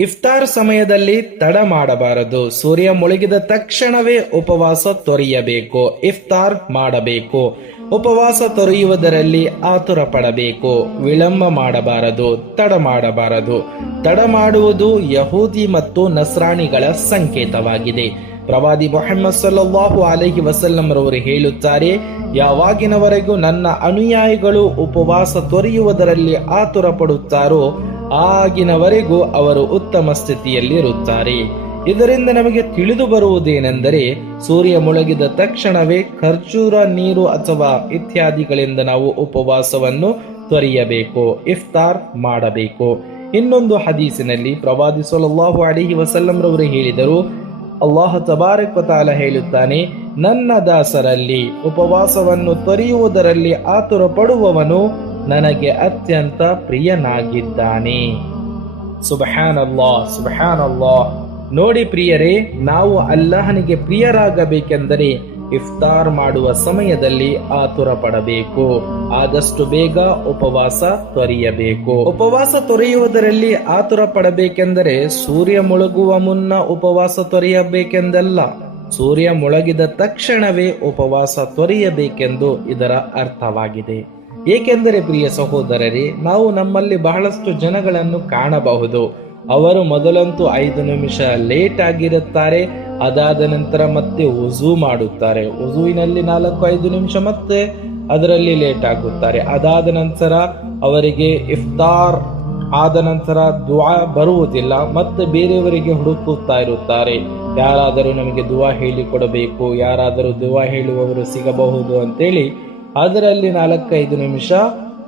ಇಫ್ತಾರ್ ಸಮಯದಲ್ಲಿ ತಡ ಮಾಡಬಾರದು. ಸೂರ್ಯ ಮುಳುಗಿದ ತಕ್ಷಣವೇ ಉಪವಾಸ ತೊರೆಯಬೇಕು. ಇಫ್ತಾರ್ ಮಾಡಬೇಕು. ಉಪವಾಸ ತೊರೆಯುವುದರಲ್ಲಿ ಆತುರ ಪಡಬೇಕು ವಿಳಂಬ ಮಾಡಬಾರದು. ತಡ ಮಾಡಬಾರದು. ತಡ ಮಾಡುವುದು ಯಹೂದಿ ಮತ್ತು ನಸ್ರಾಣಿಗಳ ಸಂಕೇತವಾಗಿದೆ. ಪ್ರವಾದಿ ಮೊಹಮ್ಮದ್ ಸಲ್ಲಲ್ಲಾಹು ಅಲಹಿ ವಸಲ್ಲಂ ರವರು ಹೇಳುತ್ತಾರೆ, ಯಾವಾಗಿನವರೆಗೂ ನನ್ನ ಅನುಯಾಯಿಗಳು ಉಪವಾಸ ತೊರೆಯುವುದರಲ್ಲಿ ಆತುರ ಪಡುತ್ತಾರೋ ಆಗಿನವರೆಗೂ ಅವರು ಉತ್ತಮ ಸ್ಥಿತಿಯಲ್ಲಿರುತ್ತಾರೆ. ಇದರಿಂದ ನಮಗೆ ತಿಳಿದು ಬರುವುದೇನೆಂದರೆ, ಸೂರ್ಯ ಮುಳುಗಿದ ತಕ್ಷಣವೇ ಖರ್ಜೂರ ನೀರು ಅಥವಾ ಇತ್ಯಾದಿಗಳಿಂದ ನಾವು ಉಪವಾಸವನ್ನು ತೊರೆಯಬೇಕು, ಇಫ್ತಾರ್ ಮಾಡಬೇಕು. ಇನ್ನೊಂದು ಹದೀಸಿನಲ್ಲಿ ಪ್ರವಾದಿ ಸಲ್ಲಲ್ಲಾಹು ಅಲಿಹಿ ವಸಲ್ಲಂ ರವರು ಹೇಳಿದರು, ಅಲ್ಲಾಹ ತಬಾರಕ್ ತಾಲ ಹೇಳುತ್ತಾನೆ, ನನ್ನ ದಾಸರಲ್ಲಿ ಉಪವಾಸವನ್ನು ತೊರೆಯುವುದರಲ್ಲಿ ಆತುರ ಪಡುವವನು ನನಗೆ ಅತ್ಯಂತ ಪ್ರಿಯನಾಗಿದ್ದಾನೆ. ಸುಬಹಾನ್ ಅಲ್ಲಾಹ್ ನೋಡಿ ಪ್ರಿಯರೇ, ನಾವು ಅಲ್ಲಾಹನಿಗೆ ಪ್ರಿಯರಾಗಬೇಕೆಂದರೆ ಇಫ್ತಾರ್ ಮಾಡುವ ಸಮಯದಲ್ಲಿ ಆತುರ ಪಡಬೇಕು ಆದಷ್ಟು ಬೇಗ ಉಪವಾಸ ತೊರೆಯಬೇಕು. ಉಪವಾಸ ತೊರೆಯುವುದರಲ್ಲಿ ಆತುರ ಪಡಬೇಕೆಂದರೆ ಸೂರ್ಯ ಮುಳುಗುವ ಮುನ್ನ ಉಪವಾಸ ತೊರೆಯಬೇಕೆಂದಲ್ಲ, ಸೂರ್ಯ ಮುಳುಗಿದ ತಕ್ಷಣವೇ ಉಪವಾಸ ತೊರೆಯಬೇಕೆಂದು ಇದರ ಅರ್ಥವಾಗಿದೆ. ಏಕೆಂದರೆ ಪ್ರಿಯ ಸಹೋದರರೇ, ನಾವು ನಮ್ಮಲ್ಲಿ ಬಹಳಷ್ಟು ಜನಗಳನ್ನು ಕಾಣಬಹುದು. ಅವರು ಮೊದಲಂತೂ ಐದು ನಿಮಿಷ ಲೇಟ್ ಆಗಿರುತ್ತಾರೆ, ಅದಾದ ನಂತರ ಮತ್ತೆ ಉಜು ಮಾಡುತ್ತಾರೆ. ಉಜುವಿನಲ್ಲಿ ನಾಲ್ಕು ಐದು ನಿಮಿಷ ಮತ್ತೆ ಅದರಲ್ಲಿ ಲೇಟ್ ಆಗುತ್ತಾರೆ. ಅದಾದ ನಂತರ ಅವರಿಗೆ ಇಫ್ತಾರ್ ಆದ ನಂತರ ದುವಾ ಬರುವುದಿಲ್ಲ, ಮತ್ತೆ ಬೇರೆಯವರಿಗೆ ಹುಡುಕುತ್ತಾ ಇರುತ್ತಾರೆ. ಯಾರಾದರೂ ನಮಗೆ ದುವಾ ಹೇಳಿಕೊಡಬೇಕು, ಯಾರಾದರೂ ದುವಾ ಹೇಳುವವರು ಸಿಗಬಹುದು ಅಂತೇಳಿ ಅದರಲ್ಲಿ ನಾಲ್ಕೈದು ನಿಮಿಷ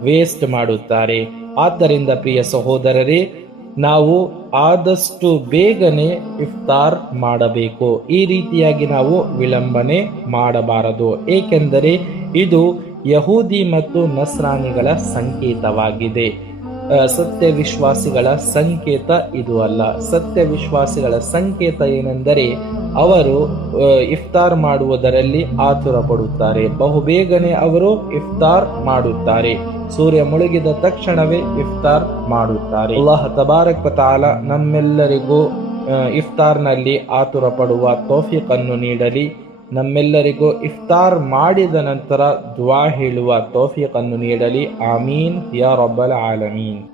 ವೇಸ್ಟ್ ಮಾಡುತ್ತಾರೆ. ಆದ್ದರಿಂದ ಪ್ರಿಯ ಸಹೋದರರೇ, ನಾವು ಆದಷ್ಟು ಬೇಗನೆ ಇಫ್ತಾರ್ ಮಾಡಬೇಕು. ಈ ರೀತಿಯಾಗಿ ನಾವು ವಿಳಂಬನೆ ಮಾಡಬಾರದು. ಏಕೆಂದರೆ ಇದು ಯಹೂದಿ ಮತ್ತು ನಸ್ರಾನಿಗಳ ಸಂಕೇತವಾಗಿದೆ. ಸತ್ಯ ವಿಶ್ವಾಸಿಗಳ ಸಂಕೇತ ಇದು ಅಲ್ಲ. ಸತ್ಯ ವಿಶ್ವಾಸಿಗಳ ಸಂಕೇತ ಏನೆಂದರೆ ಅವರು ಇಫ್ತಾರ್ ಮಾಡುವುದರಲ್ಲಿ ಆತುರ ಪಡುತ್ತಾರೆ. ಬಹುಬೇಗನೆ ಅವರು ಇಫ್ತಾರ್ ಮಾಡುತ್ತಾರೆ. ಸೂರ್ಯ ಮುಳುಗಿದ ತಕ್ಷಣವೇ ಇಫ್ತಾರ್ ಮಾಡುತ್ತಾರೆ. ಅಲ್ಲಾಹ ತಬಾರಕ್ ತಾಲ ನಮ್ಮೆಲ್ಲರಿಗೂ ಇಫ್ತಾರ್ನಲ್ಲಿ ಆತುರ ಪಡುವ ತೋಫಿಕನ್ನು ನೀಡಲಿ. ನಮ್ಮೆಲ್ಲರಿಗೂ ಇಫ್ತಾರ್ ಮಾಡಿದ ನಂತರ ದ್ವಾ ಹೇಳುವ ತೋಫಿಕನ್ನು ನೀಡಲಿ. ಆಮೀನ್. ಯಾ ರಬ್ಬಲ್ ಆಲಮೀನ್.